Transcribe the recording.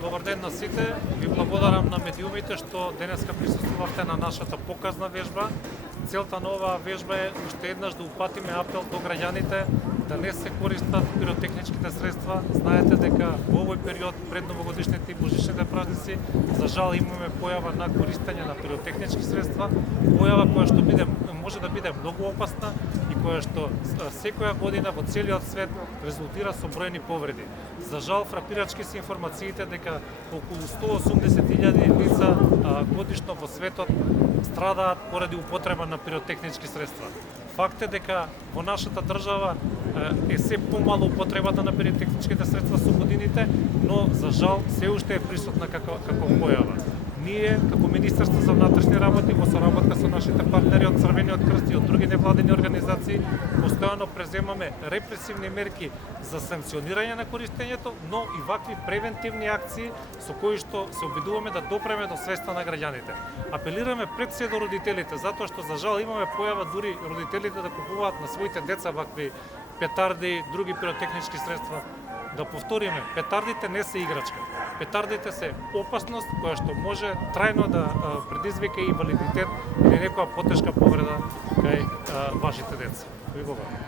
Добар ден на сите. Ви благодарам на медиумите што денеска присуствувавте на нашата показна вежба. Целта на оваа вежба е уште еднаш да упатиме апел до граѓаните да не се користат пиротехничките средства. Знаете дека во овој период пред новогодишните и божичните празници за жал имаме појава на користење на пиротехнички средства, појава која што може да биде многу опасна и која што секоја година во целиот свет резултира со бројни повреди. За жал фрапирачки се информациите дека околу 180.000 лица годишно во светот страдаат поради употреба на пиротехнички средства. Факт е дека во нашата држава е се помало употребата на пиротехничките средства со годините, но за жал се уште е присутна како појава. Ние, како Министерство за внатрешни работи, во соработка со нашите партнери од Црвениот крст и од други невладени организации, постојано преземаме репресивни мерки за санкционирање на користењето, но и вакви превентивни акции со кои што се обидуваме да допреме до свеста на граѓаните. Апелираме пред се до родителите, затоа што за жал имаме појава дури родителите да купуваат на своите деца вакви петарди, други пиротехнички средства. Да повториме, петардите не се играчка. Петардите се опасност која што може трајно да предизвика инвалидитет или некоја потешка повреда кај вашите деца. Ви благодарам.